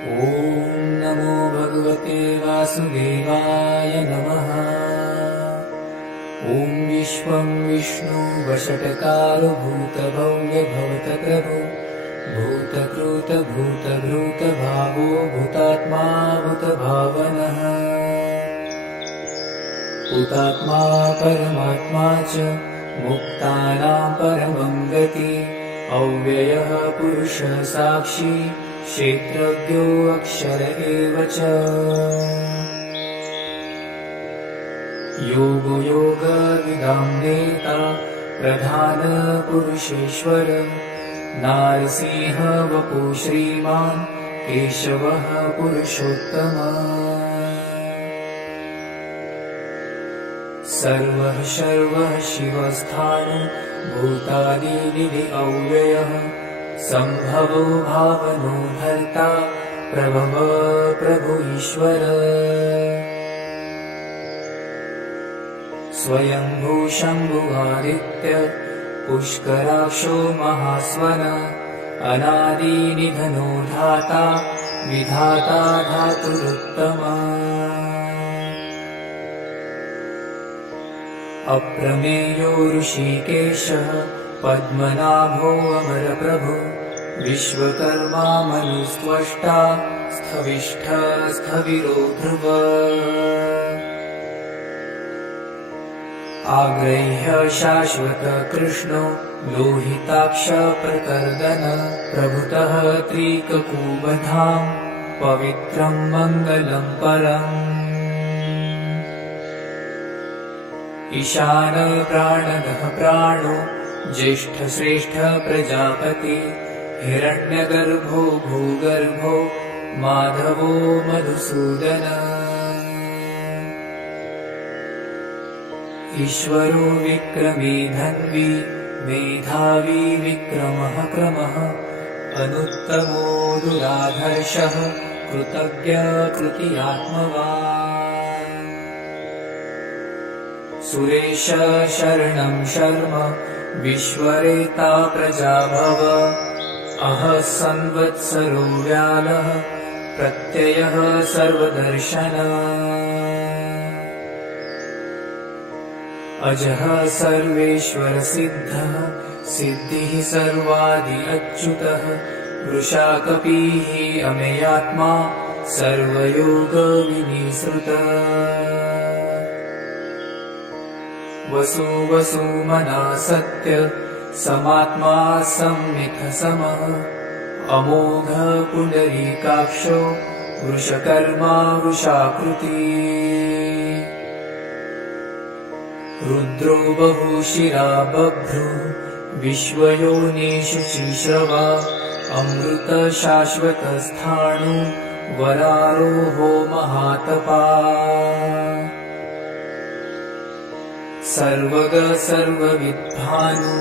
ॐ नमो भगवते वासुदेवाय नमः। ॐ विश्वं विष्णु वषट्कारो भूतभव्य भवतप्रभो भूतकृत भूतभृत भावो भूतात्मा भूतभावनः। भूतात्मा परमात्मा च मुक्तानां परमं गति अव्ययः पुरुषः साक्षी क्षेत्रज्ञो अक्षर एव च। योगो योगविदां नेता प्रधान पुरुषेश्वर नारसिंह वपु श्रीमान् केशवः पुरुषोत्तमः। सर्वः शर्वः शिवस्थानो भूतादिनिधि अव्ययः सम्भवो भावनो भर्ता प्रभव प्रभु ईश्वर। स्वयंभू शम्भुवादित्य पुष्कराक्षो महास्वन अनादिनिधनो धाता विधाता धातुरुत्तमा। अप्रमेयो ऋषिकेशः पद्मनाभो अमरप्रभु विश्वकर्मा मनुस्त्वष्टा स्थविष्ठः स्थविरो ध्रुव। आग्रह्य शाश्वत कृष्णो लोहिताक्ष प्रकर्दन प्रभुतः त्रिककुबधां पवित्रं मङ्गलं परम्। ईशान प्राणदः प्राणो ज्येष्ठ श्रेष्ठ प्रजापति हिरण्यगर्भो भूगर्भो माधवो मधुसूदन। ईश्वरो विक्रमी धन्वी मेधावी विक्रमः क्रमः अनुत्तमो दुराधर्षः कृतज्ञ कृतियात्मवान्। सुरेश शरणं शर्म विश्वरेता प्रजाभव अह संवत्सरो व्यालः प्रत्ययः सर्वदर्शन। अजः सर्वेश्वर सिद्धः सिद्धिः सर्वादि अच्युतः वृषाकपिः अमेयात्मा सर्वयोग विनिसृतः। वसु वसुमना सत्य समात्मा सम्मित समः अमोघ पुंडरीकाक्षो वृषकर्मा वृषाकृति। रुद्रो बहुशिरा बभ्रु विश्वयोनिषु शिश्रवा अमृत शाश्वत स्थाणु वरारोहो महातपा। सर्वग सर्वविद्भानु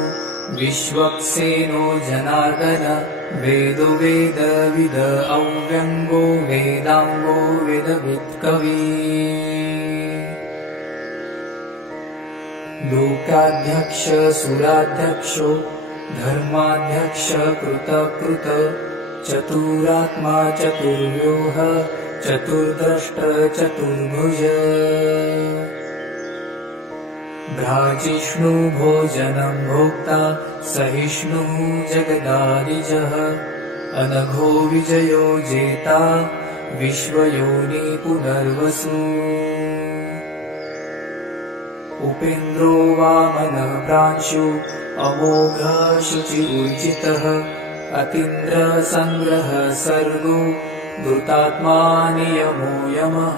विश्वक्सेनो जनार्दन वेदो वेदविद अव्यङ्गो वेदाङ्गो वेदवित्कवी। लोकाध्यक्ष सुराध्यक्षो धर्माध्यक्ष कृतकृत चतुरात्मा चतुर्व्यूह चतुर्द्रष्ट चतुर्भुज। भ्राजिष्णु भोजनं भोक्ता सहिष्णुः जगदादिजः अनघो विजयो जेता विश्वयोनि पुनर्वसु। उपेन्द्रो वामनः प्रांशु अमोघ शुचि ऊर्जितः अतीन्द्र संग्रह सर्गो धृतात्मा नियमो यमः।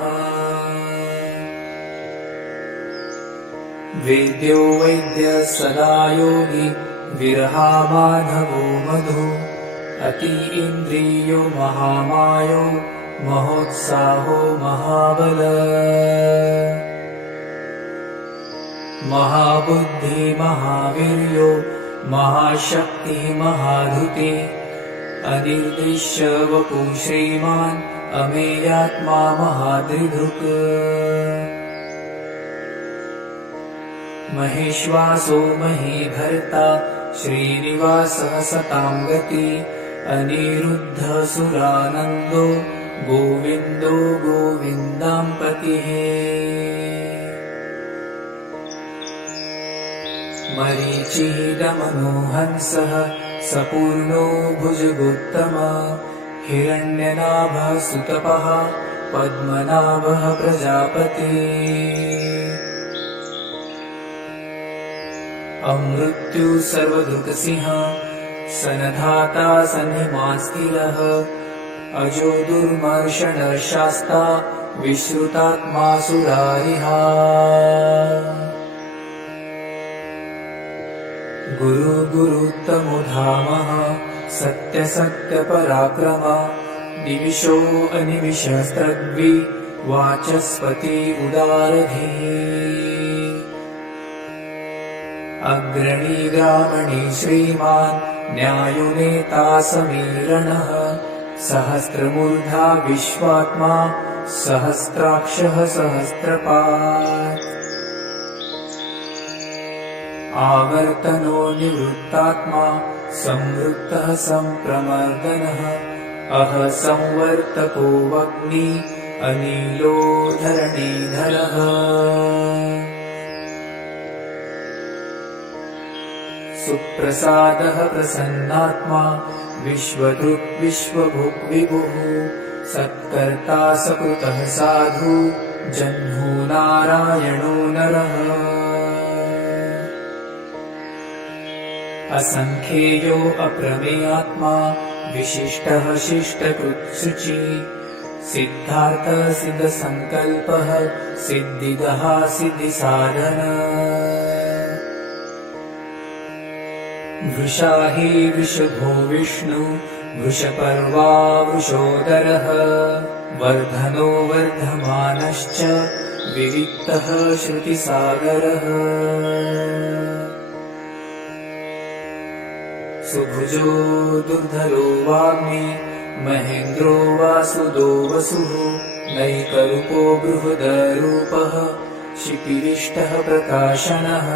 वेद्यो वैद्य सदा योगी विरहा माधवो मधु अति इन्द्रियो महामायो महोत्साहो महाबल। महाबुद्धि महावीर्यो महाशक्ति महाधुति अनिर्दिश्य वपु श्रीमान् अमेयात्मा महादृढुक्। महेश्वासो महीभर्ता श्रीनिवासः सतां गति अनिरुद्धसुरानन्दो गोविन्दो गोविन्दां पतिः मरीचिः दमनो हंसः सपूर्णो भुजगोत्तमा हिरण्यनाभः सुतपः पद्मनाभः प्रजापति अमृत्यु सर्वदुर्गसिंह सनधाता सन्निमास्तिरः अजो दुर्मर्षणशास्ता विश्रुतात्मा सुरारिहा गुरु गुरुत्तमो धामः सत्य सत्य पराक्रमा दिविशो अनिविशस्त्रग्वि वाचस्पति उदारधीः अग्रणी ग्रामणी श्रीमान् न्यायो नेता समीरणः सहस्रमूर्धा विश्वात्मा सहस्राक्षः सहस्रपात् आवर्तनो निवृत्तात्मा संवृत्तः संप्रमर्दनः अह संवर्तको वग्नि अनिलो धरणीधरः सुप्रसादः प्रसन्नात्मा विश्वदृक् विश्वभुक् विभुः सत्कर्ता सकृतः साधु जह्नो नारायणो नरः असंख्येयो अप्रमेयात्मा विशिष्टः शिष्टकृत्सुचि सिद्धार्थ सिद्धसंकल्पः सिद्धिदः सिद्धिसाधन वृषा हि वृषभो विष्णु वृषपर्वा वृषोदरः वर्धनो वर्धमानश्च विविक्तः श्रुतिसागरः सुभुजो दुर्धरो वाग्मी महेन्द्रो वासुदो वसुः नैकरूपो बृहदरूपः शिपिरिष्टः प्रकाशनः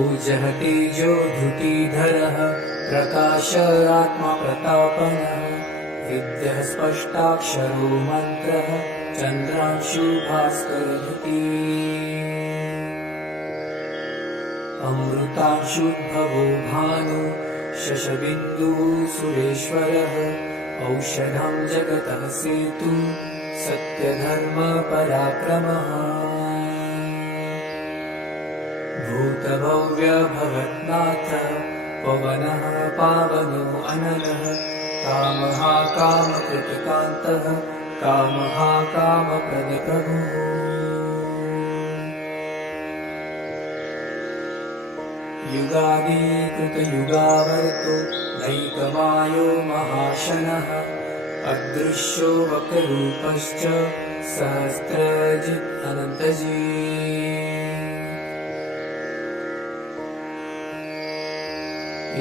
ऊर्जः तेजो धृतिधरः प्रकाशरात्मा प्रतापनः विद्यः स्पष्टाक्षरो मन्त्रः चन्द्रांशु भास्करधृतिः अमृतांशुद्भवो भानु शशबिन्दुः सुरेश्वरः औषधं जगतः सेतु सत्यधर्मपराक्रमः भूतभव्यभवन्नाथः पवनः पावनो अनलः कामः कामकृतकान्तः कामः कामप्रदप्रभुः युगादिकृतयुगावर्तो नैकमायो महाशनः अदृश्यो वक्ररूपश्च सहस्रजित् अनन्तजी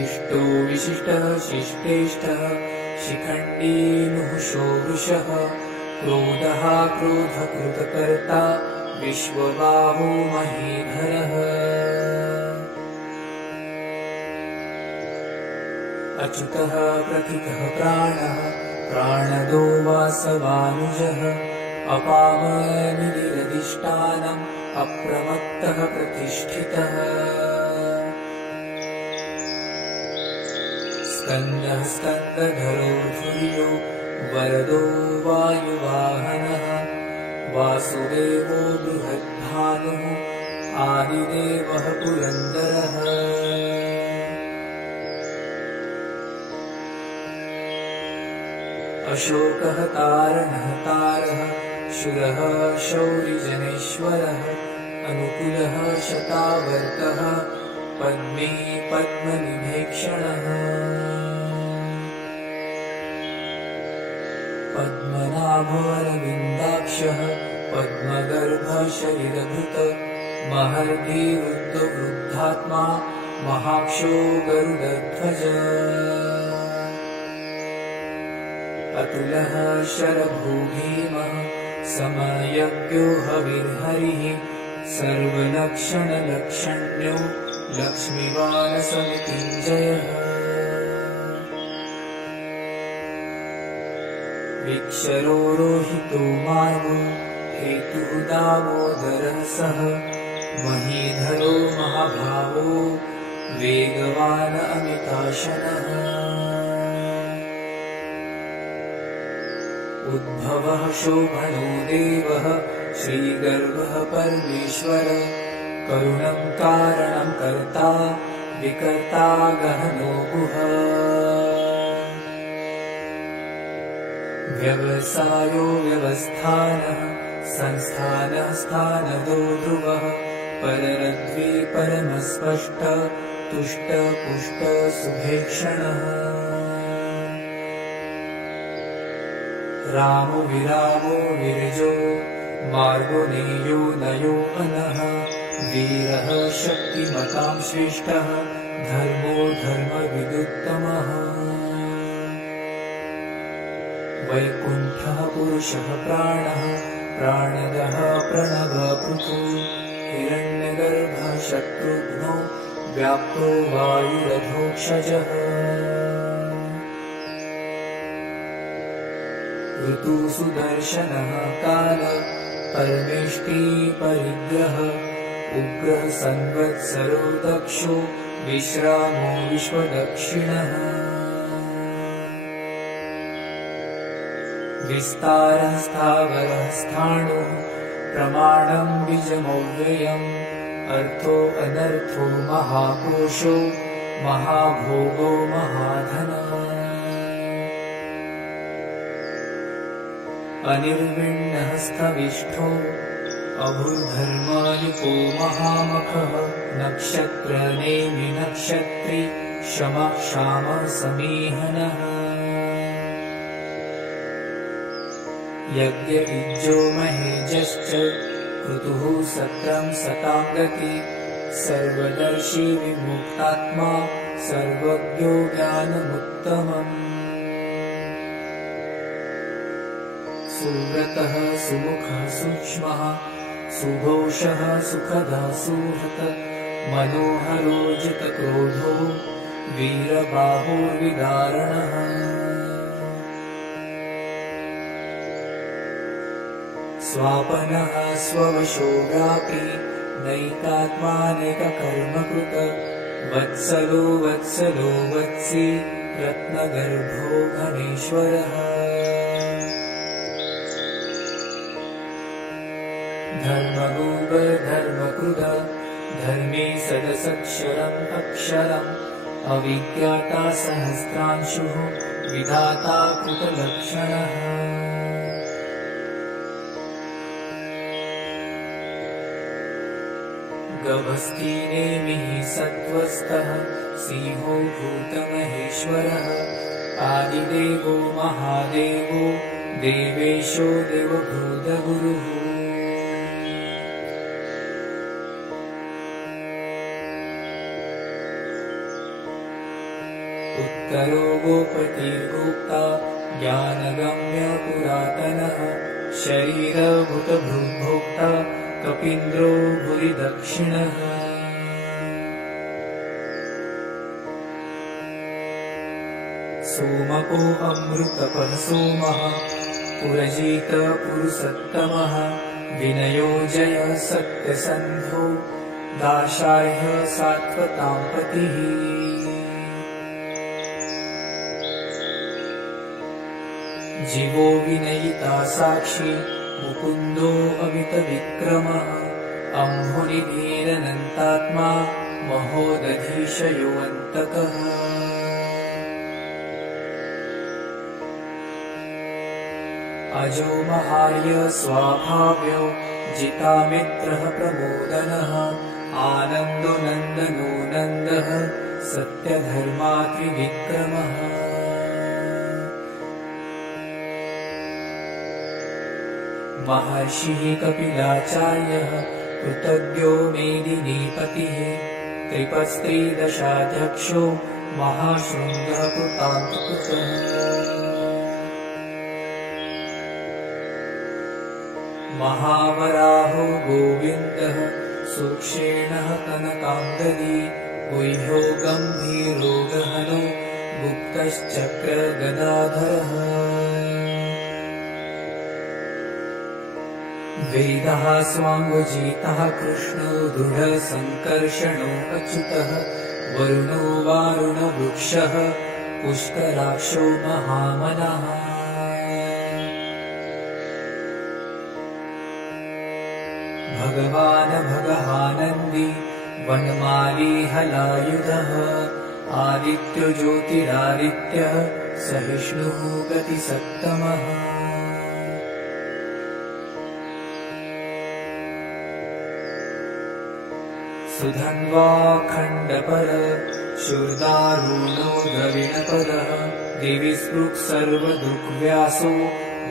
इष्टो विशिष्टः शिष्टेष्टः शिखण्डी मुहुषो वृषः क्रोधः क्रोधकृतकर्ता विश्वबाहो महीधरः अच्युतः प्रथितः प्राणः प्राणदो वासवानुजः अपामनिधिरधिष्ठानम् अप्रमत्तः प्रतिष्ठितः स्कन्दः स्कन्दधरो धुर्यो वरदो वायुवाहनः वासुदेवो बृहद्भानुः आदिदेवः पुरन्दरः अशोकः तारणः तारः शूरः शौरिजनेश्वरः अनुकूलः शतावर्तः पद्मे पद्मनिभेक्षणः पद्मनाभोरविन्दाक्षः पद्मगर्भशरीरभृत महर्षि वृद्धवृद्धात्मा महाक्षो गरुडध्वज अतुलः शरभो भीमः समयज्ञो हविर्हरिः सर्वलक्षणलक्षण्यो लक्ष्मीवानसमितिञ्जयः विक्षरोरोहितो मार्गो हेतुः दामोदरः सः महीधरो महाभावो वेगवान् अमिताशनः उद्भवः शोभनो देवः श्रीगर्भः परमेश्वर करुणं कारणं कर्ता विकर्ता गहनो गुहा व्यवसायो व्यवस्थानः संस्थानः स्थानदो ध्रुवः पररद्वी परमस्पष्ट तुष्ट पुष्ट सुभेक्षणः रामो विरामो विरजो मार्गो नेयो नयो मनः वीरः शक्तिमतां श्रेष्ठः धर्मो धर्मविदुत्तमः वैकुण्ठः पुरुषः प्राणः प्राणदः प्रणवपृथु हिरण्यगर्भः शत्रुघ्नो व्याप्तो वायुरधोक्षजः ऋतुसुदर्शनः काल परमेष्टि परिग्रह उग्रः संवत्सरो दक्षो विश्रामो विश्वदक्षिणः विस्तारः स्थावरः स्थाणुः प्रमाणं बीजमव्ययम् अर्थो अनर्थो महाकोशो महाभोगो महाधनः अनिर्विण्णः स्थविष्ठो अभुर्धर्मायुको महामखः नक्षत्रनेमि नक्षत्री शमः क्षामः समीहनः यज्ञ इज्जो महेजश्च क्रतुः सत्रं सतां गति सर्वदर्शी विमुक्तात्मा सर्वज्ञो ज्ञानमुत्तमम् सुव्रतः सुमुखः सूक्ष्मः सुघोषः सुखदः सुहृत् मनोहरो जितक्रोधो वीरबाहुर्विदारणः स्वापनः स्ववशो व्यापी नैकात्मानेककर्मकृत वत्सलो वत्सलो वत्सी रत्नगर्भो घनेश्वरः धर्मगोपधर्मकृत धर्मे सदसक्षरम् अक्षरम् अविज्ञाता सहस्रांशुः विधाता कृतलक्षणः गभस्तिनेमिः सत्त्वस्थः सिंहो भूतमहेश्वरः आदिदेवो महादेवो देवेशो देवभूतगुरुः उत्तरो गोपतिर्गोप्ता ज्ञानगम्य पुरातनः शरीरभूतभृद्भोक्ता कपीन्द्रो भुरिदक्षिणः सोमको अमृतपः सोमः पुरजित पुरुषोत्तमः विनयो जय सत्यसन्धो दाशार्ह सात्वतां पतिः जीवो विनयिता साक्षी मुकुन्दो अमितविक्रमः अम्भुनिधीरनन्तात्मा महोदधीशयोऽन्तकः अजो महार्य स्वाभाव्यो जितामित्रः प्रमोदनः आनन्दो नन्दनो नन्दः सत्यधर्मात्रिविक्रमः महर्षिः कपिलाचार्यः कृतज्ञो मेदिनीपतिः त्रिपस्त्रीदशाध्यक्षो महाशृङ्गः कृतान्तकृतः महावराहो गोविन्दः सूक्षेणः कनकाम्बरी गुह्यो गम्भीरो गहनो गुप्तश्चक्रगदाधरः वेदः स्वाङ्गजितः कृष्णो दृढसङ्कर्षणो अच्युतः वरुणो वारुणवृक्षः पुष्कराक्षो महामनः भगवान् भगहानन्दी वनमाली हलायुधः आदित्यो ज्योतिरादित्यः सहिष्णुः गतिसत्तमः सुधन्वाखण्डपर शूर्दारूणो द्रविणपदः दिवि स्पृक् सर्वदृग्व्यासो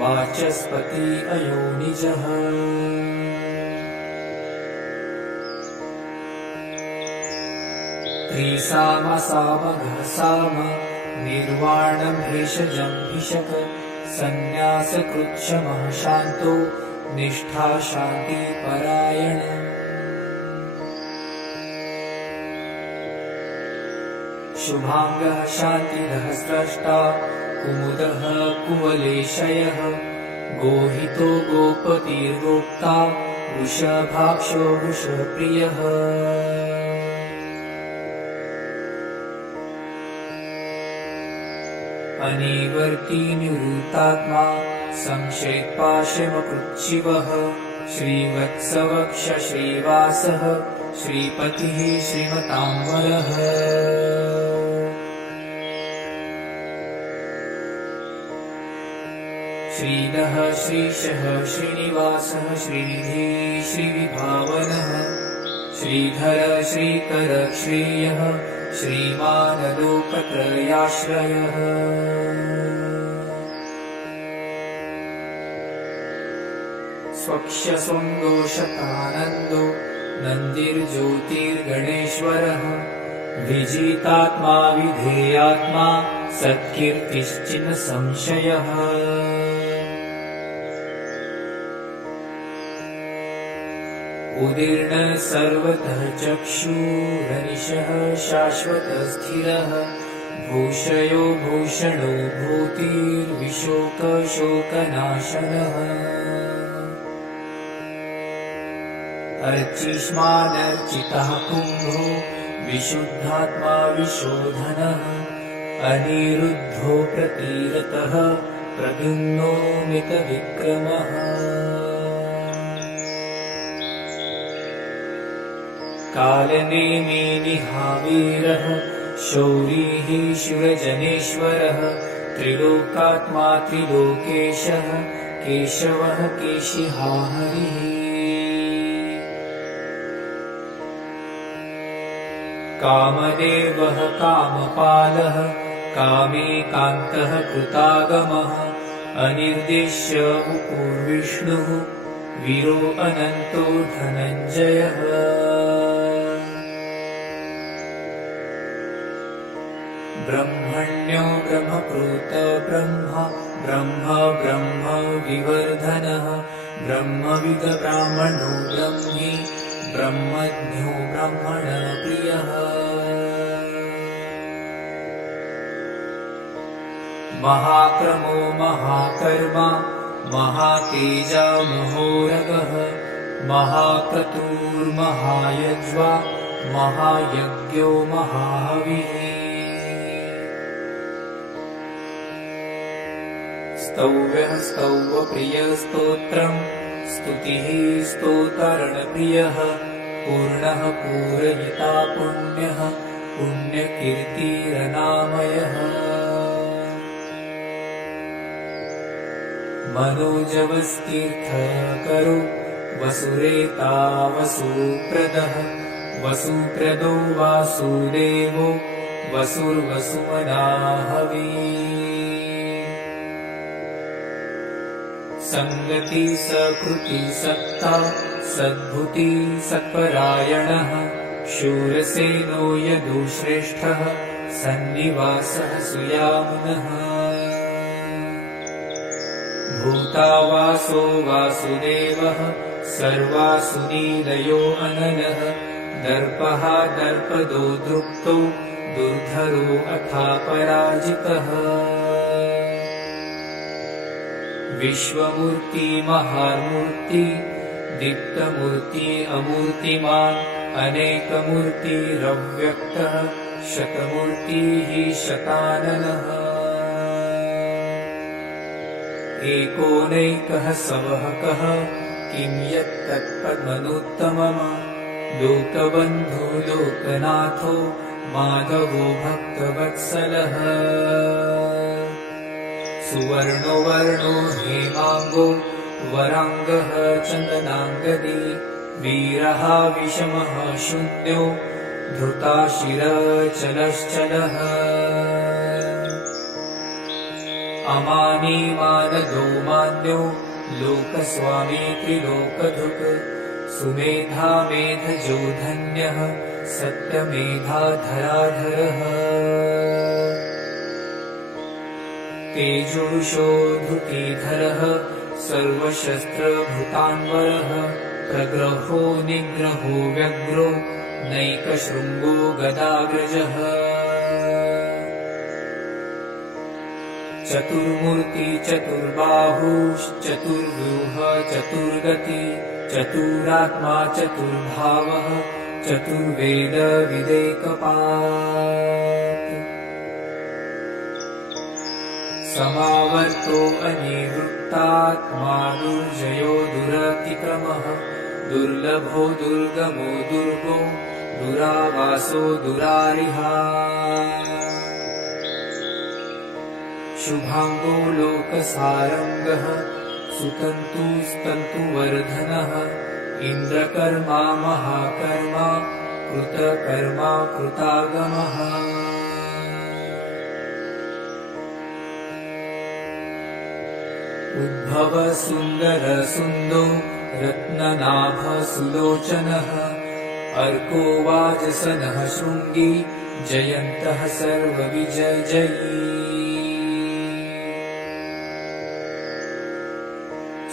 वाचस्पति अयोनिजः त्रिसामसामघसाम निर्वाणं भेषजं भिषक सन्न्यासकृच्छमः शान्तो निष्ठा शान्तिपरायण शुभाङ्गः शान्तिदः स्रष्टा कुमुदः कुवलेशयः गोहितो गोपतिर्गोप्ता वृषभाक्षो वृषप्रियः अनिवर्ती निवृत्तात्मा संक्षेपाशमकृच्छिवः श्रीवत्सवक्ष श्रीवासः श्रीपतिः श्रीमताम्बरः श्रीदः श्रीशः श्रीनिवासः श्रीनिधि श्रीविभावनः श्रीधर श्रीकर श्रेयः श्रीमानलोकत्रयाश्रयः स्वक्षस्वङ्गोषतानन्दो नन्दिर्ज्योतिर्गणेश्वरः विजितात्मा विधेयात्मा सत्कीर्तिश्चिन् संशयः उदीर्ण सर्वतः चक्षुरनिशः शाश्वतस्थिरः भूषयो भूषणो भूतिर्विशोकशोकनाशनः अर्चिष्मानर्चितः कुम्भो विशुद्धात्मा विशोधनः अनिरुद्धो प्रतीरतः प्रद्युम्नो मितविक्रमः कालनेमिनिहावीरः शौरिः शिवजनेश्वरः त्रिलोकात्मा त्रिलोकेशः केशवः केशिहा हरिः कामदेवः कामपालः कामेकान्तः कृतागमः अनिर्देश्य वपुर्विष्णुः वीरो अनन्तो धनञ्जयः ब्रह्मण्यो ब्रह्मप्रोत ब्रह्म ब्रह्म ब्रह्म विवर्धनः ब्रह्मविद ब्राह्मणो ब्रह्मी ब्रह्मज्ञो ब्रह्मणप्रियः महाक्रमो महाकर्मा महातेजा महोरगः महाक्रतुर्महायज्वा महायज्ञो महाहविः स्तौव्यः स्तौवप्रियस्तोत्रम् स्तुतिः स्तोतरणप्रियः पूर्णः पूरयिता पुण्यः पुण्यकीर्तिरनामयः मनोजवस्तीर्थकरो वसुरेता वसुप्रदः वसुप्रदो वासुदेवो वसुर्वसुमनाहवी संगति सकृति सत्ता सद्भुति सत्परायणः शूरसेनो यदुश्रेष्ठः सन्निवासः सुयामुनः भूतावासो वासुदेवः सर्वासु नीलयो अनलः दर्पः दर्पदो दृप्तो दुर्धरो अथा पराजितः विश्वमूर्ति महामूर्ति दीप्तमूर्ति अमूर्तिमान् अनेकमूर्तिरव्यक्तः शतमूर्तिः शताननः एकोनैकः सवहकः किं यत्तत्पद्मनुत्तमम् लोकबन्धो लोकनाथो माधवो भक्तवत्सलः सुवर्णो वर्णो हेमाङ्गो वराङ्गः चन्दनाङ्गदी वीरः विषमः शून्यो धृताशिरचलश्चलः अमानी मानदो मान्यो लोकस्वामी त्रिलोकधुक् सुमेधा मेधजो धन्यः सत्यमेधाधराधरः तेजोषो धृतिधरः सर्वशस्त्रभूतान्वरः प्रग्रहो निग्रहो व्यग्रो नैकशृङ्गो गदाग्रजः चतुर्मूर्ति चतुर्बाहुश्चतुर्व्यूह चतुर्गति चतुरात्मा चतुर्भावः चतुर्वेद विदेकपात् समावर्तो अनिवृत्तात्मा दुर्जयो दुरतिक्रमः दुर्लभो दुर्गमो दुर्गो दुरावासो दुरारिहा शुभाङ्गो लोकसारङ्गः सुतन्तुस्तन्तुवर्धनः इन्द्रकर्मा महाकर्मा कृतकर्मा कृतागमः उद्भव सुन्दर सुन्दो रत्ननाभ सुलोचनः अर्को वाजसनः शृङ्गी जयन्तः सर्वविजयी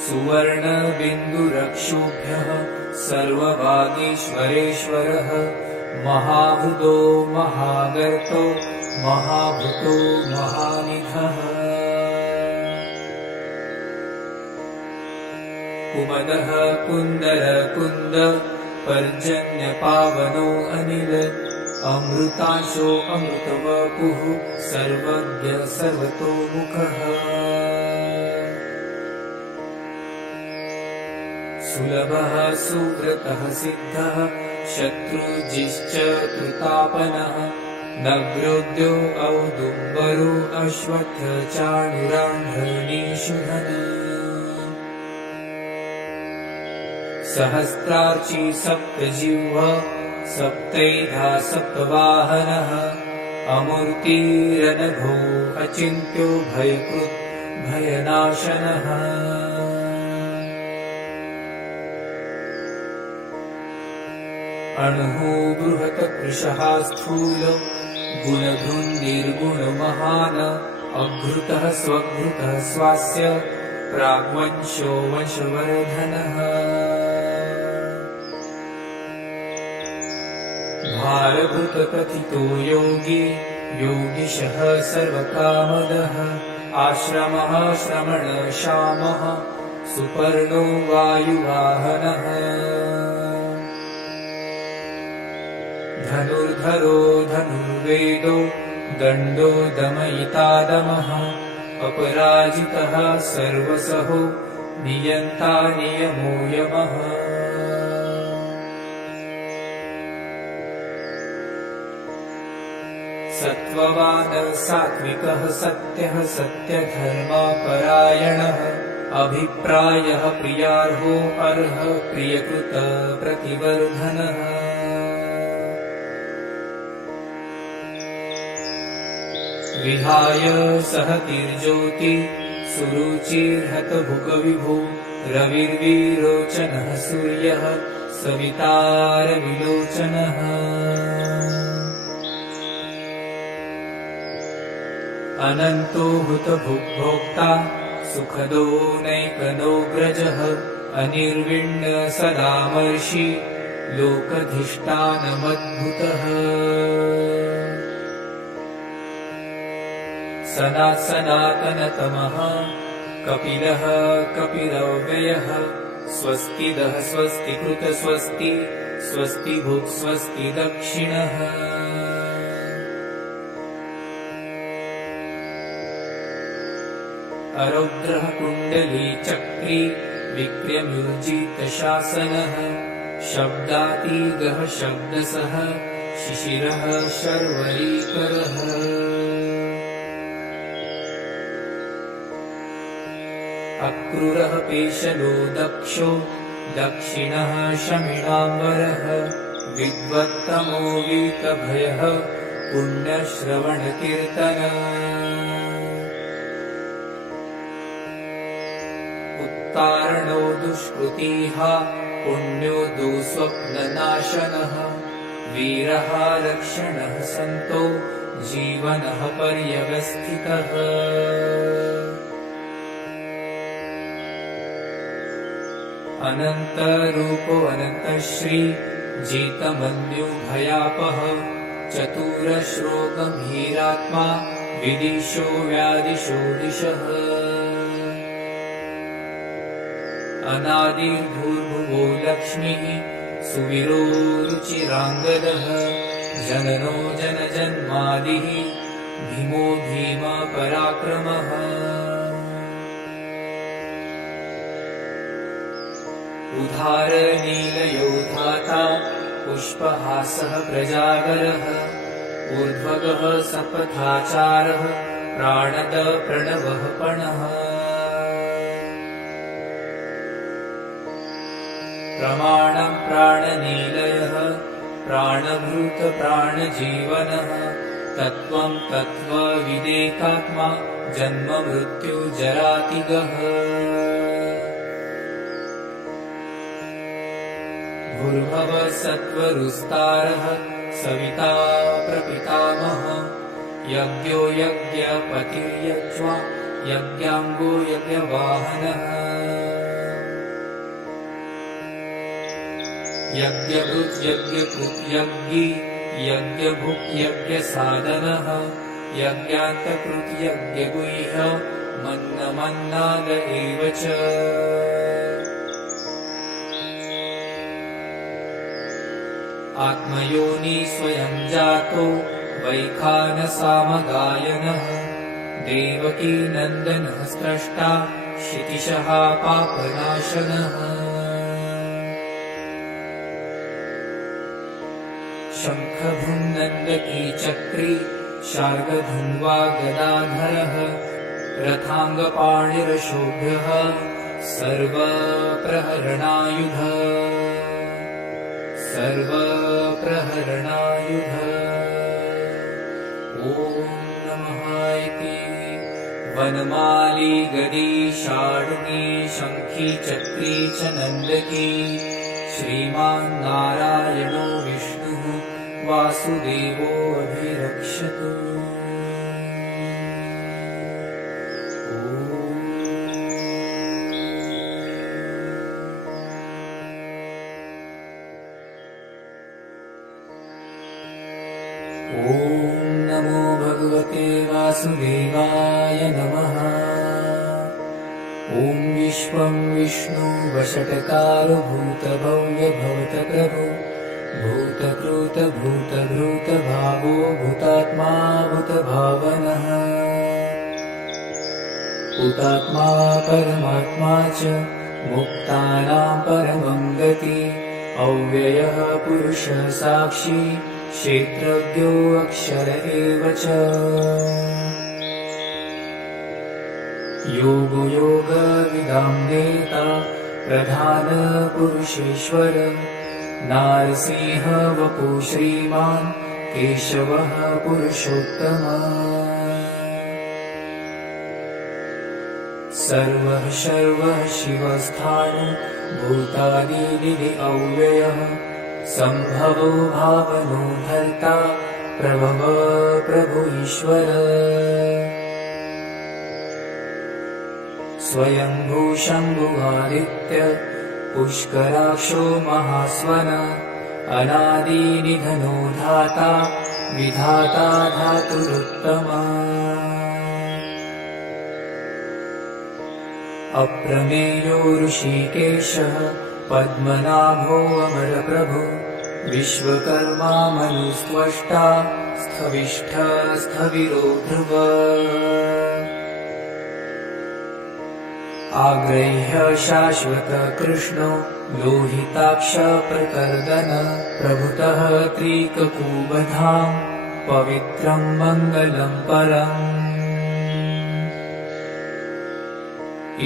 सुवर्णबिन्दुरक्षोभ्यः सर्ववागीश्वरेश्वरः महाभूतो महागर्तो महाभूतो महानिधः कुमदः कुन्दरकुन्द पर्जन्यपावनो अनिल अमृतांशो अमृतवपुः सर्वज्ञ सर्वतोमुखः सुलभः सुव्रतः सिद्धः शत्रुजिश्च कृतापनः नव्योद्यो औदुम्बरो अश्वत्थ चाणुरान्धनीषुधन सहस्रार्ची सप्तजिह्व सप्तैधा सप्तवाहनः अमूर्तिरनघो अचिन्त्यो भयकृत् भयनाशनः अणुः बृहत् कृशः स्थूल गुणधुन्निर्गुणमहान् अघृतः स्वघृतः स्वास्य प्राग्वंशो वंशवर्धनः भारभृतकथितो योगी योगिशः सर्वकामदः आश्रमः श्रमणश्यामः सुपर्णो वायुवाहनः धनुर्धरो धनुर्वेदो दण्डो दमयितादमः अपराजितः सर्वसहो नियन्ता नियमो यमः सत्त्ववान् सात्विकः सत्यः सत्यधर्मपरायणः अभिप्रायः प्रियार्हो अर्ह प्रियकृत प्रतिवर्धनः विहाय सहतिर्ज्योति सुरुचिर्हतभुकविभो रविर्विरोचनः सूर्यः सवितारविलोचनः अनन्तो हुतभुग्भोक्ता सुखदो नैकनोऽग्रजः अनिर्विण्ण सदामर्षि लोकधिष्ठानमद्भुतः सनातनतमः कपिलः कपिलव्ययः स्वस्तिदः स्वस्तिकृत स्वस्ति स्वस्ति भुक् स्वस्ति दक्षिणः अरौद्रः कुण्डली चक्री विक्रम्युर्जितशासनः शब्दातीगः शब्दसः शिशिरः शर्वरीकरः अक्रूरः पेशलो दक्षो दक्षिणः शमिडाम्बरः विद्वत्तमो वीतभयः पुण्यश्रवणकीर्तनः उत्तारणो दुष्कृतिः पुण्यो दुःस्वप्ननाशनः वीरः रक्षणः सन्तो जीवनः पर्यवस्थितः अनन्तरूपो अनन्तश्री जितमन्युभयापः चतुरश्रो गम्भीरात्मा विदिशो व्यादिशो दिशः अनादिर्भूर्भुवो लक्ष्मीः सुवीरो रुचिराङ्गदः जननो जनजन्मादिः भीमो भीमपराक्रमः उदारनीलयो धाता पुष्पहासः प्रजागरः ऊर्ध्वगः सपथाचारः प्राणद प्रणवः पणः प्रमाणं प्राणनीलयः प्राणभूत प्राणजीवनः तत्त्वं तत्त्वविदेकात्मा जन्म मृत्यु जरातिगः भूर्भुवः सत्त्वरुस्तारः सविता प्रपितामहः यज्ञो यज्ञपतिर्यज्वा यज्ञाङ्गो यज्ञवाहनः यज्ञभृत् यज्ञकृत् यज्ञी यज्ञभुक् यज्ञसाधनः यज्ञान्तकृत् यज्ञगुह्य मन्नमन्नाद एव च आत्मयोनि स्वयं जातो वैखानसामगायनः देवकी नन्दनः स्रष्टा क्षितिशः पापनाशनः शङ्खभुनन्दकी चक्री शार्गधन्वा गदाधरः रथाङ्गपाणिरशोभ्यः सर्वप्रहरणायुध ॐ नमः इति वनमाली गदी शार्दूली शङ्खी चक्री च नन्दकी श्रीमान् नारायणो विष्णुः वासुदेवोऽभिरक्षतु ॐ नमो भगवते वासुदेवाय नमः ॐ विश्वं विष्णु वषट्कारो भूतभव्य भवतप्रभो भूतकृत भूतभृत भावो भूतात्मा भूतभावनः भूतात्मा परमात्मा च मुक्तानां परमं गति अव्ययः पुरुषः साक्षी क्षेत्रज्ञो अक्षर एव च योगो योगविदां नेता प्रधान पुरुषेश्वर नारसिंह वपु श्रीमान् केशवः पुरुषोत्तमः सर्वः शर्वः शिवस्थाणु भूतादिनिधि अव्ययः सम्भवो भावनो भर्ता प्रभव प्रभु ईश्वर स्वयंभू शम्भुवादित्य पुष्कराक्षो महास्वन अनादिनिधनो धाता विधाता धातुरुत्तमा अप्रमेयो ऋषिकेशः पद्मनाभो अमरप्रभु विश्वकर्मा मनुस्त्वष्टा स्थविष्ठः स्थविरो ध्रुव आग्रह्य शाश्वत कृष्णो लोहिताक्ष प्रकर्दन प्रभुतः त्रिककुबधाम् पवित्रं मङ्गलं परम्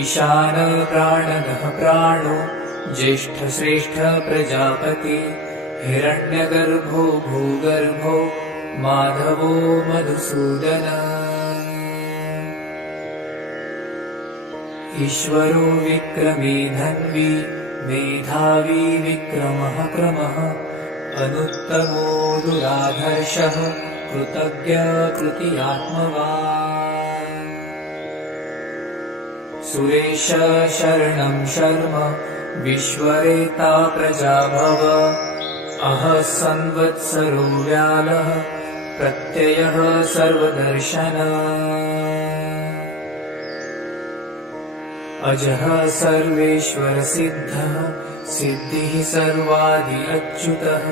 ईशान प्राणदः प्राणो ज्येष्ठश्रेष्ठ प्रजापति हिरण्यगर्भो भूगर्भो माधवो मधुसूदन ईश्वरो विक्रमी धन्वी मेधावी विक्रमः क्रमः अनुत्तमो दुराधर्षः कृतज्ञ कृतियात्मवान् सुरेश शरणं शर्म विश्वरेता प्रजाभव अहः संवत्सरो व्यालः प्रत्ययः सर्वदर्शन अजः सर्वेश्वर सिद्धः सिद्धिः सर्वादि अच्युतः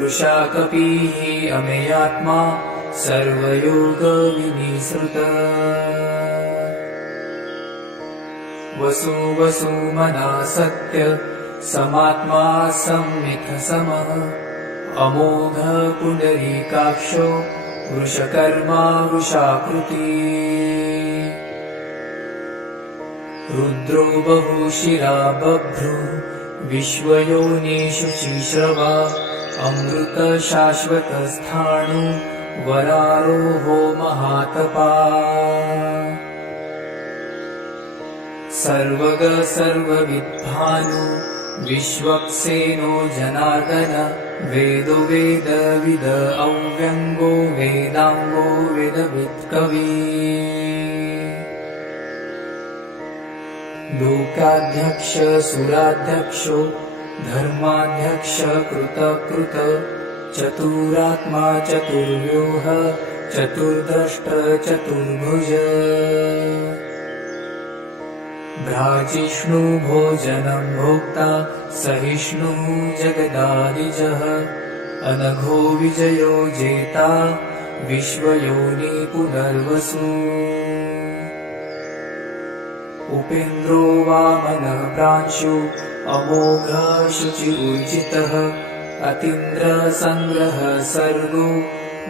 वृषाकपिः अमेयात्मा सर्वयोग विनिसृतः वसु वसुमना सत्य समात्मा संमित समः अमोघ पुण्डरीकाक्षो वृषकर्मा वृषाकृति रुद्रो बहुशिरा बभ्रु विश्वयोनिषु शिश्रवा अमृत शाश्वतस्थाणु वरारोहो महातपा सर्वग सर्वविद्भानु विश्वक्सेनो जनार्दन वेदो वेदविद अव्यङ्गो वेदाङ्गो वेदवित्कवी लोकाध्यक्ष सुराध्यक्षो धर्माध्यक्ष कृतकृत चतुरात्मा चतुर्व्यूह चतुर्द्रष्ट चतुर्भुज भ्राजिष्णु भोजनं भोक्ता सहिष्णुः जगदादिजः अनघो विजयो जेता विश्वयोनि पुनर्वसु उपेन्द्रो वामनः प्रांशु अमोघ शुचि ऊर्जितः अतीन्द्र संग्रह सर्गो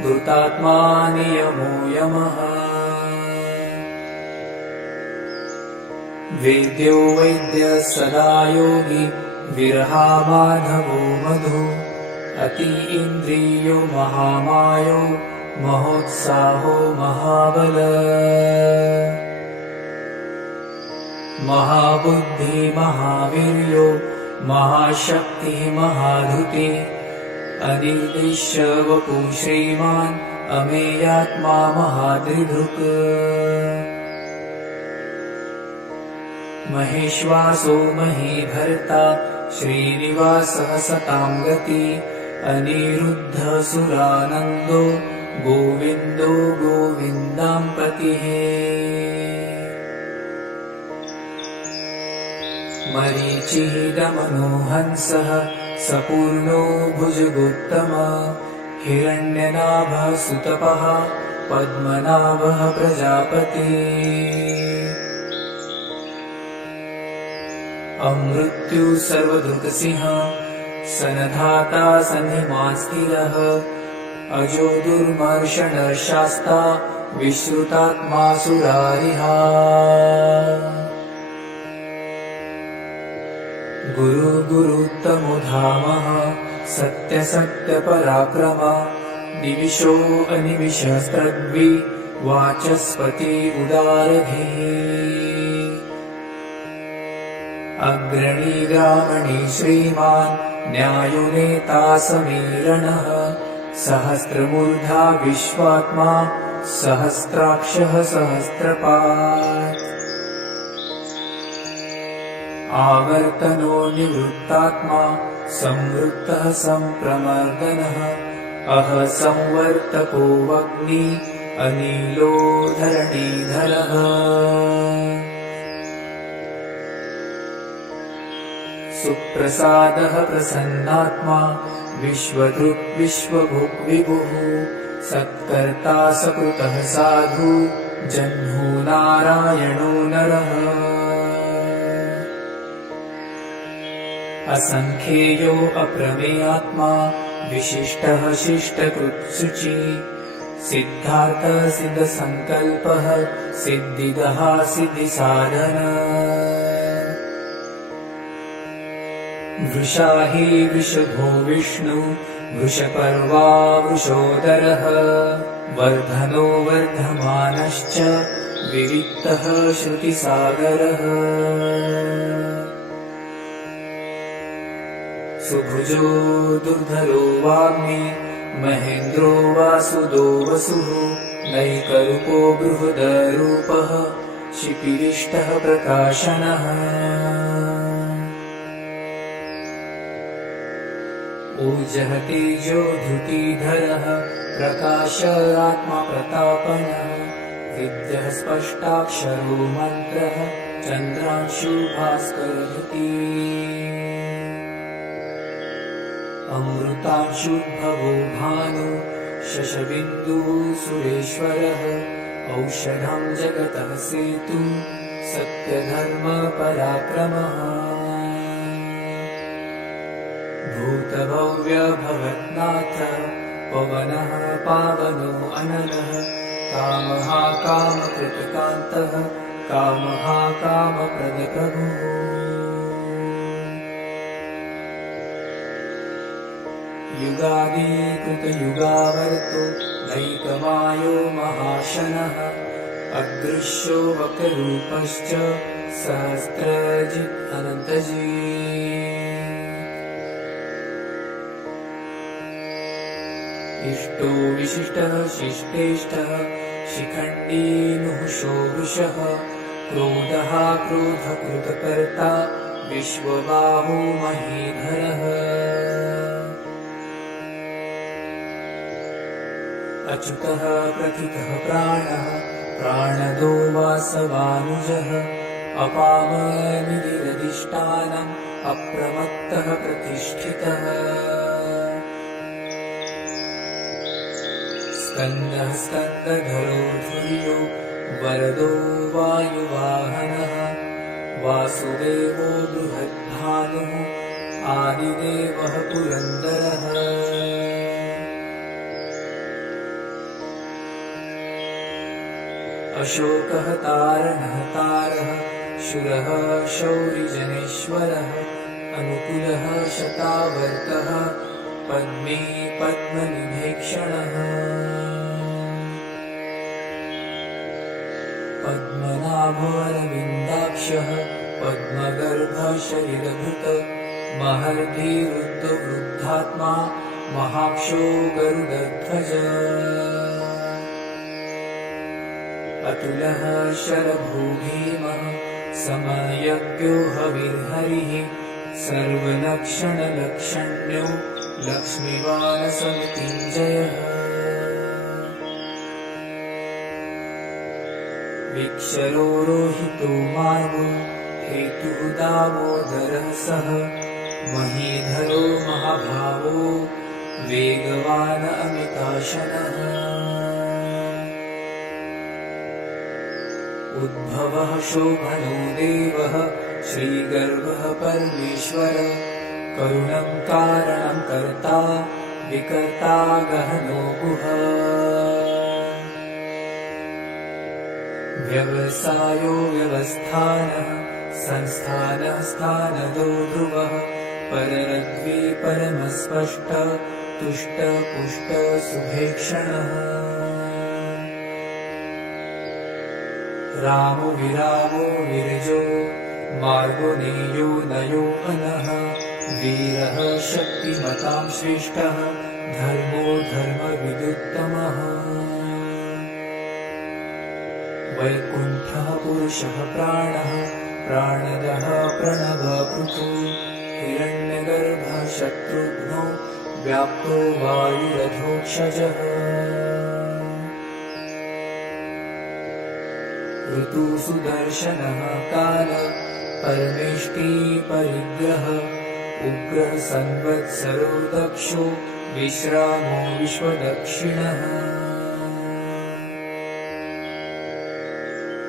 धृतात्मा नियमो यमः वेद्यो वैद्य सदा योगी विरहा माधवो मधु अति इन्द्रियो महामायो महोत्साहो महाबल महाबुद्धि महावीर्यो महाशक्तिः महाधुति अनिर्दिश्य वपु श्रीमान् अमेयात्मा महादृधृक् महेश्वासो महीभर्ता श्रीनिवासः सतां गति अनिरुद्ध सुरानन्दो गोविन्दो गोविन्दां पतिः मरीचिः दमनो हंसः सपूर्णो भुजगोत्तमा हिरण्यनाभः सुतपः पद्मनाभः प्रजापति अमृत्यु सर्वदुर्गसिंह सनधाता सन्निमान् स्थिरः अजो दुर्मर्षणशास्ता विश्रुतात्मा सुरारिहा गुरु गुरुत्तमो धामः सत्य सत्य पराक्रम निविशो अनिविशस्त्रग्वि वाचस्पति उदारभिः अग्रणी ग्रामणी श्रीमान् न्यायो नेता समीरणः सहस्रमूर्धा विश्वात्मा सहस्राक्षः सहस्रपात् आवर्तनो निवृत्तात्मा संवृत्तः संप्रमर्दनः अह संवर्तको वग्नि अनिलो धरणीधरः सुप्रसादः प्रसन्नात्मा विश्वदृक् विश्वभुक् विभुः सत्कर्ता सकृतः साधु जह्नो नारायणो नरः असंख्येयो अप्रमेयात्मा विशिष्टः शिष्टकृत्सुचि सिद्धार्थः सिद्धसङ्कल्पः सिद्धिदः सिद्धिसाधन वृषा हि वृषभो विष्णु वृषपर्वा वृषोदरः वर्धनो वर्धमानश्च विविक्तः श्रुतिसागरः सुभुजो दुर्धरो वाग्मी महेन्द्रो वासुदो वसुः नैकरूपो बृहदरूपः शिपिरिष्टः प्रकाशनः ऊर्जः तेजो धृतिधरः प्रकाशात्मा प्रतापनः विद्यः स्पष्टाक्षरो मन्त्रः चन्द्रांशु भास्करधृती अमृतांशुद्भवो भानु शशबिन्दुः सुरेश्वरः औषधं जगतः सेतु सत्यधर्मपराक्रमः भूतभव्यभवत्नाथ पवनः पावनो अनलः कामः कामकृतकान्तः कामः कामप्रदप्रभुः युगादिकृतयुगावर्तो नैकमायो महाशनः अदृश्यो वक्ररूपश्च सहस्रजित् अनन्तजित् इष्टो विशिष्टः शिष्टेष्टः शिखण्डी नुहुषो वृषः क्रोधः क्रोधकृतकर्ता विश्वबाहु महीधरः अच्युतः प्रथितः प्राणः प्राणदो वासवानुजः अपामनिधिरधिष्ठानम् अप्रमत्तः प्रतिष्ठितः स्कन्दः स्कन्दधरो धुर्यो वरदो वायुवाहनः वासुदेवो बृहद्भानुः आदिदेवः पुरन्दरः अशोकः तारणः तारः शूरः शौरिजनेश्वरः अनुकूलः शतावर्तः पद्मे पद्मनिभेक्षणः पद्मनाभोरविन्दाक्षः पद्मगर्भः शरीरभृत् महर्षिरुद्धवृद्धात्मा महाक्षो गरुडध्वज अतुलः शरभूभीमः समयज्ञो हविर्हरिः सर्वलक्षणलक्षण्यो लक्ष्मीवानसमृत्युञ्जयः विक्षरो रोहितो मार्गो हेतुः दामोदरः सः महीधरो महाभावो वेगवान् अमिताशनः उद्भवः शोभनो देवः श्रीगर्भः परमेश्वर करुणं कारणं कर्ता विकर्ता गहनो गुहा व्यवसायो व्यवस्थानः संस्थानः स्थानदो ध्रुवः पररद्वी परमस्पष्ट तुष्ट पुष्ट सुभेक्षणः रामो विरामो विरजो मार्गो नेयो नयो अनः वीरः शक्तिमतां श्रेष्ठः धर्मो धर्मविदुत्तमः वैकुण्ठः पुरुषः प्राणः प्राणदः प्रणवपृथु हिरण्यगर्भः शत्रुघ्नो व्याप्तो वायुरधोक्षजः ऋतुसुदर्शनः काल परमेष्टि परिग्रह उग्रः संवत्सरो दक्षो विश्रामो विश्वदक्षिणः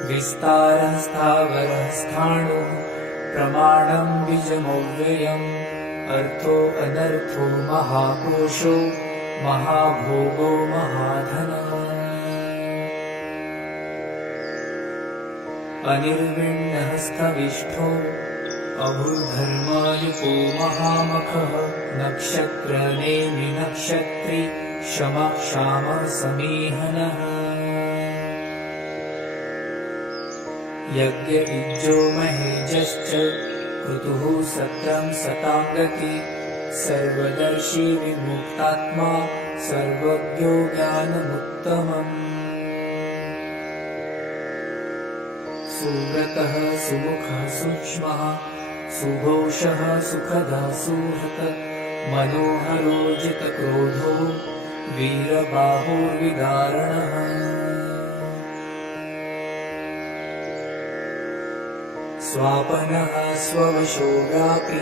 विस्तारः स्थावरः स्थाणुः प्रमाणं बीजमव्ययम् अर्थो अनर्थो महाकोशो महाभोगो महाधनः अनिर्विण्णः स्थविष्ठो अभूर्धर्मायुको महामखः नक्षत्रनेमि नक्षत्री शमः क्षामः समीहनः यज्ञयुज्यो महेजश्च क्रतुः सत्रं सतां गति सर्वदर्शी विमुक्तात्मा सर्वज्ञो ज्ञानमुत्तमम् सुव्रतः सुमुखः सूक्ष्मः सुघोषः सुखदः सुहृत् मनोहरो जितक्रोधो वीरबाहुर्विदारणः स्वापनः स्ववशो व्यापी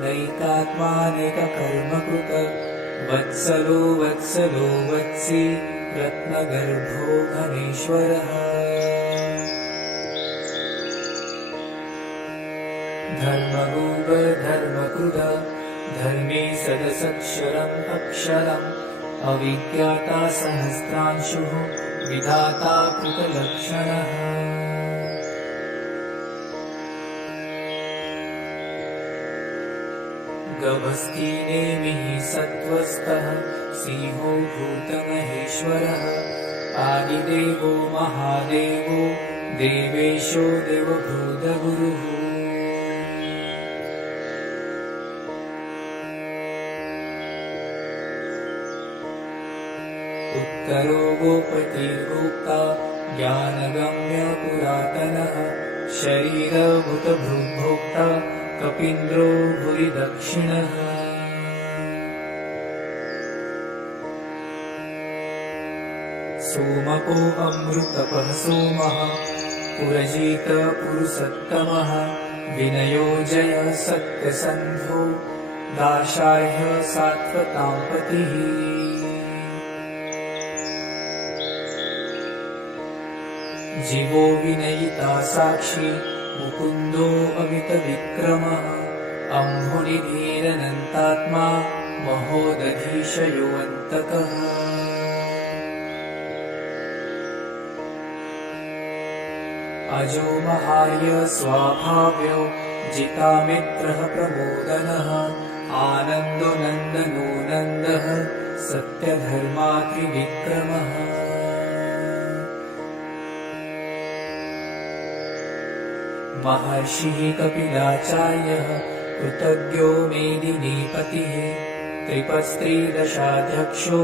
नैकात्मानेककर्मकृत वत्सलो वत्सलो वत्सी रत्नगर्भो घनेश्वरः धर्मरूप धर्मकृद धर्मे सदसक्षरम् अक्षरम् अविज्ञाता सहस्रांशुः विधाता कृतलक्षणः गभस्ति नेमिः सत्त्वस्थः सिंहो भूतमहेश्वरः आदिदेवो महादेवो देवेशो देवभूतगुरुः उत्तरो गोपतिर्गोप्ता ज्ञानगम्य पुरातनः शरीरभूतभृद्भोक्ता कपीन्द्रो भुरि दक्षिणः सोमको अमृतपः सोमः पुरजित पुरुषोत्तमः विनयो जय सत्यसन्धो दाशाह्य सात्वतां पतिः जीवो विनयिता साक्षी मुकुन्दो अमितविक्रमः अम्भुनिधीरनन्तात्मा महोदधीशयोऽन्तकः अजो महार्य स्वाभाव्यो जितामित्रः प्रमोदनः आनन्दो नन्दनो नन्दः सत्यधर्मात्रिविक्रमः महर्षिः कपिलाचार्यः कृतज्ञो मेदिनीपतिः त्रिपत्स्त्रीदशाध्यक्षो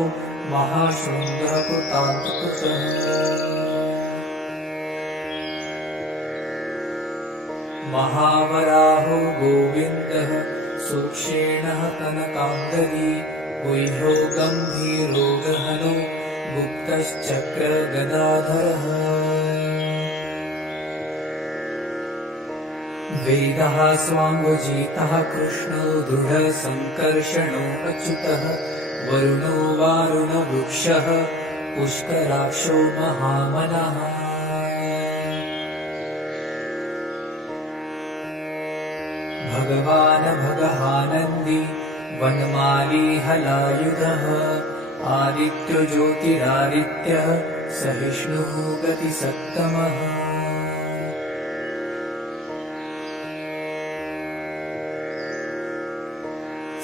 महाशृङ्गः कृतान्तकृतः महावराहो गोविन्दः सूक्षेणः कनकाम्बरी गुह्यो गम्भीरो गहनो गुप्तश्चक्रगदाधरः वेदः स्वाङ्गजितः कृष्णो दृढसङ्कर्षणो अच्युतः वरुणो वारुणवृक्षः पुष्कराक्षो महामनः भगवान् भगहानन्दी वनमाली हलायुधः आदित्यो ज्योतिरादित्यः सहिष्णुः गतिसत्तमः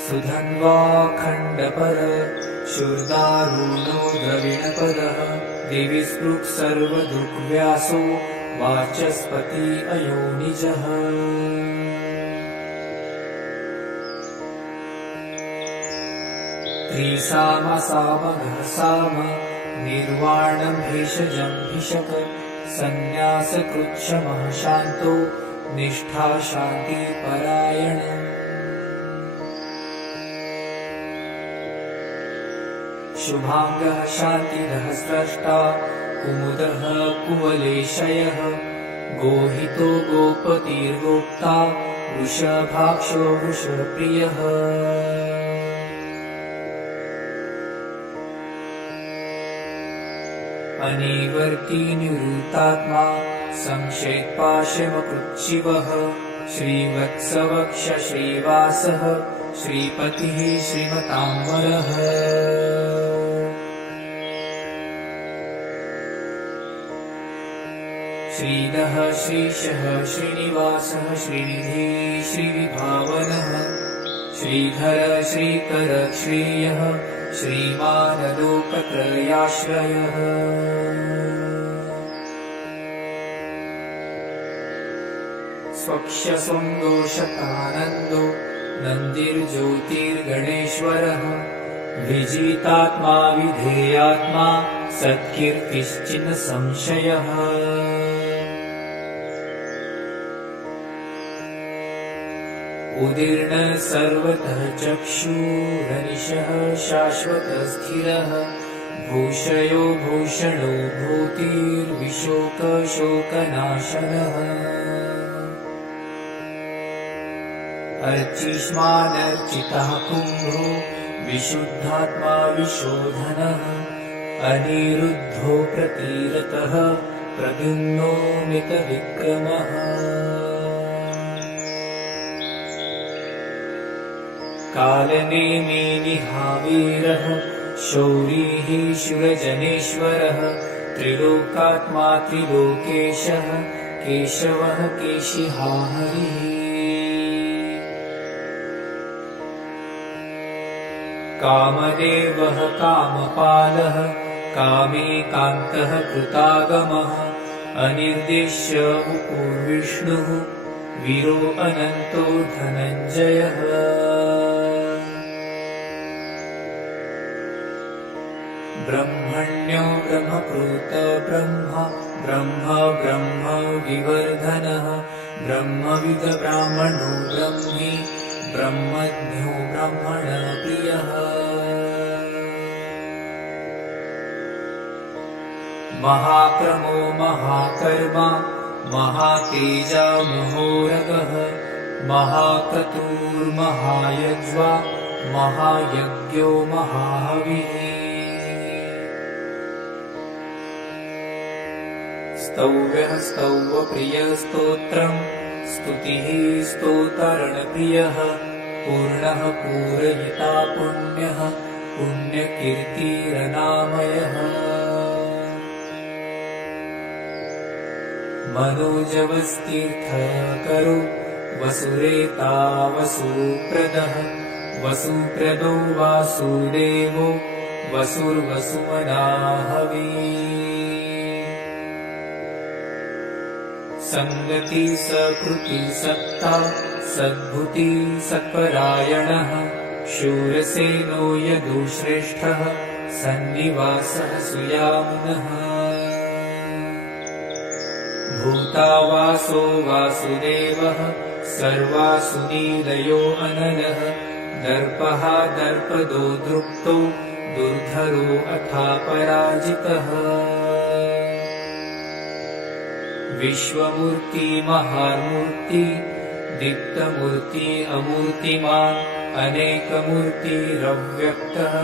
सुधन्वाखण्डपर शूर्दारूढो द्रविणपदः दिवि स्पृक् सर्वदृग्व्यासो वाचस्पति अयोनिजः त्रिसामसामघः साम निर्वाणं भेषजं भिषक सन्न्यासकृच्छमः शान्तो निष्ठा शान्ति परायण शुभांगः शान्तिदः स्रष्टा कुमुदः कुवलेशयः गोहितो गोपतिर्गोप्ता वृषभाक्षो वृषप्रियः अनिवर्ती निवृत्तात्मा संशेत्पाशमकृच्छिवः श्रीवत्सवक्ष श्रीवासः श्रीपतिः श्रीमताम्बरः श्रीदः श्रीशः श्रीनिवासः श्रीनिधि श्रीविभावनः श्रीधर श्रीकर श्रेयः श्रीमानलोकत्रयाश्रयः स्वक्षसुन्दोषकानन्दो नन्दिर्ज्योतिर्गणेश्वरः विजितात्मा विधेयात्मा सत्कीर्तिश्चिन् संशयः उदीर्ण सर्वतः चक्षुरनिशः शाश्वतस्थिरः भूषयो भूषणो भूतिर्विशोकशोकनाशनः अर्चिष्मानर्चितः कुम्भो विशुद्धात्मा विशोधनः अनिरुद्धो प्रतिरतः प्रद्युम्नो मितविक्रमः कालनेमिनिहावीरः शौरिः शूरजनेश्वरः त्रिलोकात्मा त्रिलोकेशः केशवः केशिहा हरिः कामदेवः कामपालः कामेकान्तः कृतागमः अनिर्देश्य उपूर्विष्णुः वीरो अनन्तो धनञ्जयः ब्रह्मण्यो ब्रह्मकृत ब्रह्म ब्रह्म ब्रह्म विवर्धनः ब्रह्मविद ब्राह्मणो ब्रह्मी ब्रह्मज्ञो ब्रह्मणप्रियः महाक्रमो महाकर्मा महातेजा महोरगः महाक्रतुर्महायज्वा महायज्ञो महाहविः स्तौव्यः स्तौवप्रियस्तोत्रम् स्तुतिः स्तोतरणप्रियः पूर्णः पूरयिता पुण्यः पुण्यकीर्तिरनामयः मनोजवस्तीर्थकरो वसुरेता वसुप्रदः वसुप्रदो वासुदेवो वसुर्वसुमनाहवी संगति सकृति सत्ता सद्भुति सत्परायणः शूरसेनो यदुश्रेष्ठः सन्निवासः सुयामुनः भूतावासो वासुदेवः सर्वासुनीलयो अनलः दर्पः दर्पदो दृप्तो दुर्धरो अथा पराजितः विश्वमूर्ति महामूर्ति दीप्तमूर्ति अमूर्तिमान् अनेकमूर्तिरव्यक्तः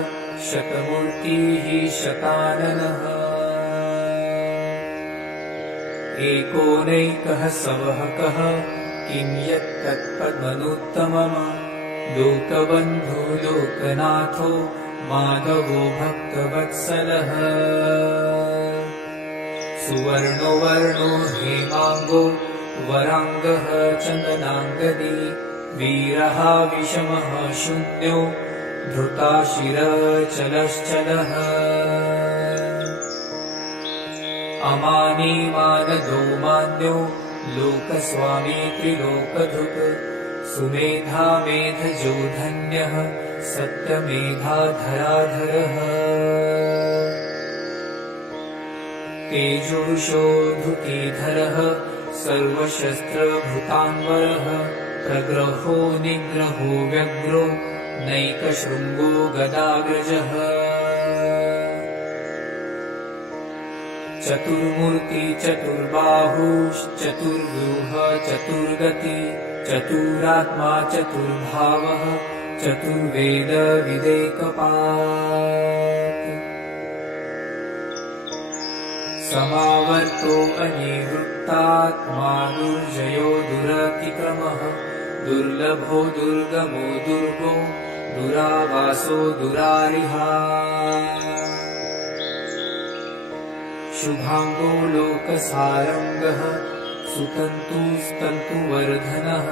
शतमूर्तिः शताननः एकोनैकः सवहकः किं यत्तत्पद्मनुत्तमम् लोकबन्धो लोकनाथो माधवो भक्तवत्सलः सुवर्णो वर्णो हेमाङ्गो वराङ्गः चन्दनाङ्गदी वीरः विषमः शून्यो धृताशिरचलश्चलः अमानी मानदो मान्यो लोकस्वामी त्रिलोकधृक् सुमेधा मेधजो धन्यः सत्यमेधाधराधरः तेजोषो धृतिधरः सर्वशस्त्रभृतान्वरः प्रग्रहो निग्रहो व्यग्रो नैकशृङ्गो गदाग्रजः चतुर्मूर्ति चतुर्बाहुश्चतुर्व्यूह चतुर्गति चतुरात्मा चतुर्भावः चतुर्वेद विदेकपात् समावर्तो अनिवृत्तात्मा दुर्जयो दुरतिक्रमः दुर्लभो दुर्गमो दुर्गो दुरावासो दुरारिहा शुभांगो लोकसारंगः सुतन्तुस्तन्तुवर्धनः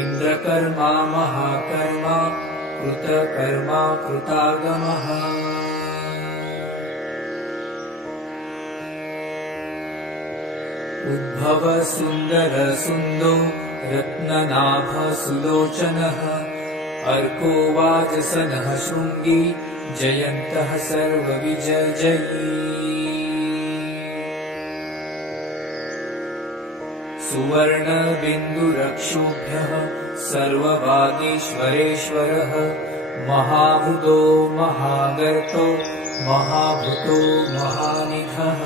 इन्द्रकर्मा महाकर्मा कृतकर्मा कृतागमः उद्भव सुन्दर सुन्दो रत्ननाभ सुलोचनः अर्को वाजसनः शृङ्गी जयन्तः सर्वविजयी सुवर्णबिन्दुरक्षोभ्यः सर्ववागीश्वरेश्वरः महाभूतो महागर्तो महाभूतो महानिधः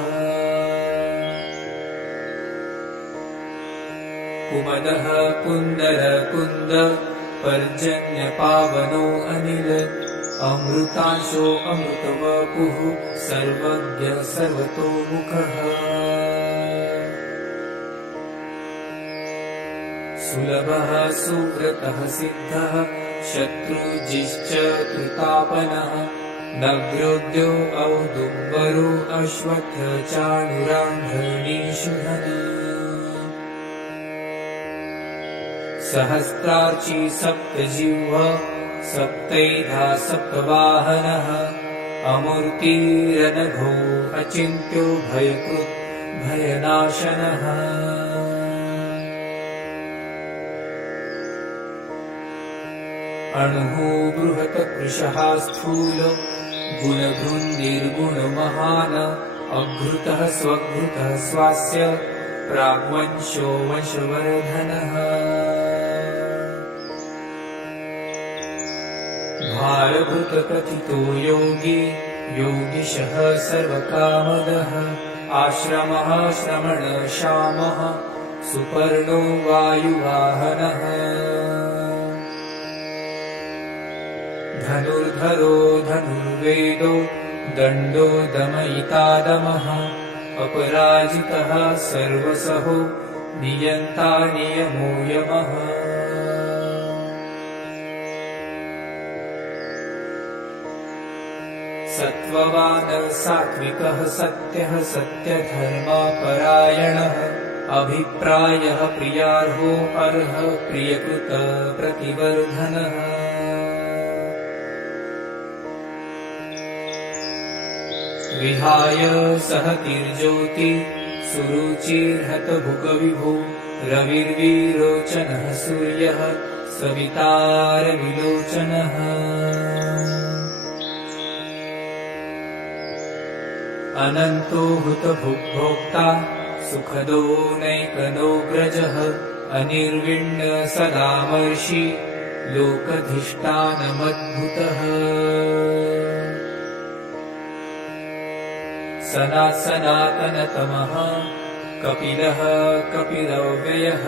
कुमदः कुन्दरकुन्द पर्जन्यपावनो अनिल अमृतांशो अमृतवपुः सर्वज्ञ सर्वतोमुखः सुलभः सुव्रतः सिद्धः शत्रुजिश्च कृतापनः नग्रोद्यो औदुम्बरो अश्वत्थ चाणुरान्धर्णीषुधन सहस्रार्ची सप्तजिह्व सप्तैधा सप्तवाहनः अमूर्तिरनघो अचिन्त्यो भयकृत् भयनाशनः अणुः बृहत्कृशः स्थूल गुणभृन्निर्गुणमहान् अभृतः स्वभृतः स्वास्य प्राग्वंशो वंशवर्धनः भारभृतकथितो योगी योगिशः सर्वकामदः आश्रमः श्रमणश्यामः सुपर्णो वायुवाहनः धनुर्धरो धनुर्वेदो दण्डो दमयिता दमः अपराजितः सर्वसहो नियन्ता नियमो यमः सत्त्ववान् सात्विकः सत्यः सत्यधर्मपरायणः अभिप्रायः प्रियार्हो अर्ह प्रियकृत प्रतिवर्धनः विहाय सहतिर्ज्योति सुरुचिर्हतभुगविभो रविर्विरोचनः सूर्यः सवितारविलोचनः अनन्तो हुतभुग्भोक्ता सुखदो नैकनोऽग्रजः अनिर्विण्ण सदामर्षि लोकधिष्ठानमद्भुतः सनातनतमः कपिलः कपिलव्ययः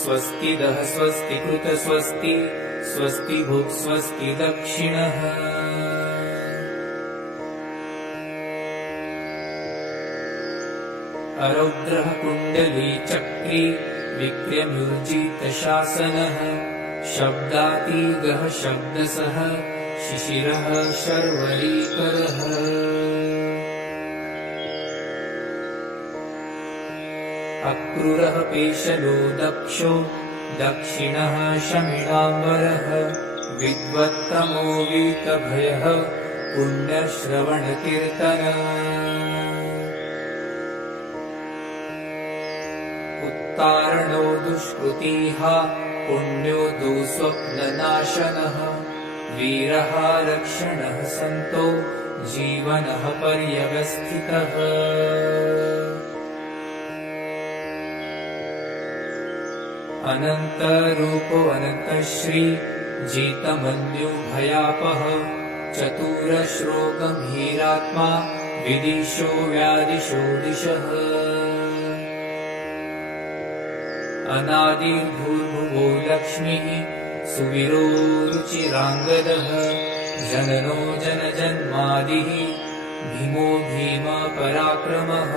स्वस्तिदः स्वस्तिकृत स्वस्ति स्वस्ति भुक् स्वस्ति दक्षिणः अरौद्रः कुण्डली चक्री विक्रम्युर्जितशासनः शब्दातीगः शब्दसः शिशिरः शर्वरीकरः अक्रूरः पेशलो दक्षो दक्षिणः शमिडाम्बरः विद्वत्तमो वीतभयः पुण्यश्रवणकीर्तन उत्तारणो दुष्कृतिः पुण्यो दुःस्वप्ननाशनः वीरः रक्षणः सन्तो जीवनः पर्यवस्थितः अनन्तरूपो अनन्तश्री जितमन्युभयापः चतुरश्रो गम्भीरात्मा विदिशो व्यादिशो दिशः अनादिर्भूर्भुवो लक्ष्मीः सुवीरो रुचिराङ्गदः जननो जनजन्मादिः भीमो भीमपराक्रमः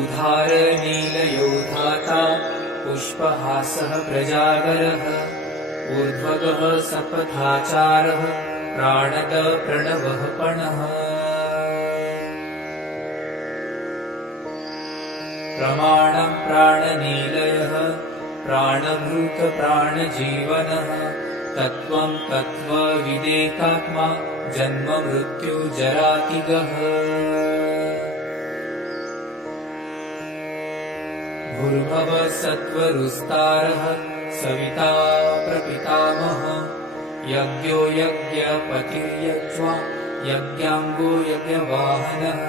उदारनीलयो धाता पुष्पहासः प्रजागरः ऊर्ध्वगः सपथाचारः प्राणद प्रणवः पणः प्रमाणं प्राणनीलयः प्राणभूत प्राणजीवनः तत्त्वं तत्त्वविदेकात्मा जन्म मृत्यु जरातिगः भूर्भुवः सत्त्वरुस्तारः सविता प्रपितामहः यज्ञो यज्ञपतिर्यज्वा यज्ञाङ्गो यज्ञवाहनः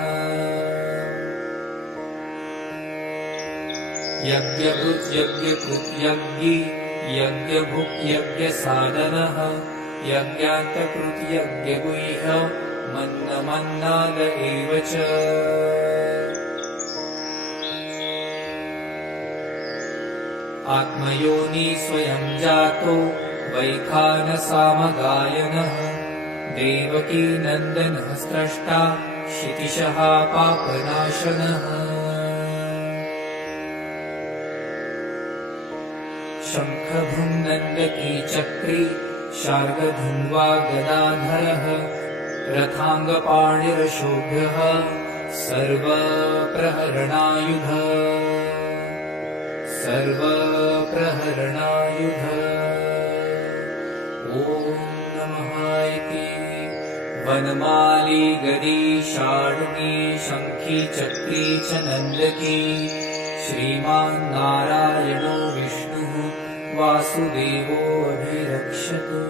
यज्ञभुक् यज्ञकृत् यज्ञी यज्ञभुक् यज्ञसाधनः यज्ञान्तकृत् यज्ञगुह्य मन्नमन्नाद एव च आत्मयोनि स्वयं जातो वैखानसामगायनः देवकी नन्दनः स्रष्टा क्षितिशः पापनाशनः शङ्खभुङ्नन्दकी चक्री शार्ङ्गधन्वा गदाधरः रथाङ्गपाणिरशोभ्यः सर्वप्रहरणायुध ॐ नमः इति वनमाली गदी शार्ङ्गी शङ्खी चक्री च नन्दकी श्रीमान् नारायणो विष्णुः वासुदेवो अभिरक्षतु।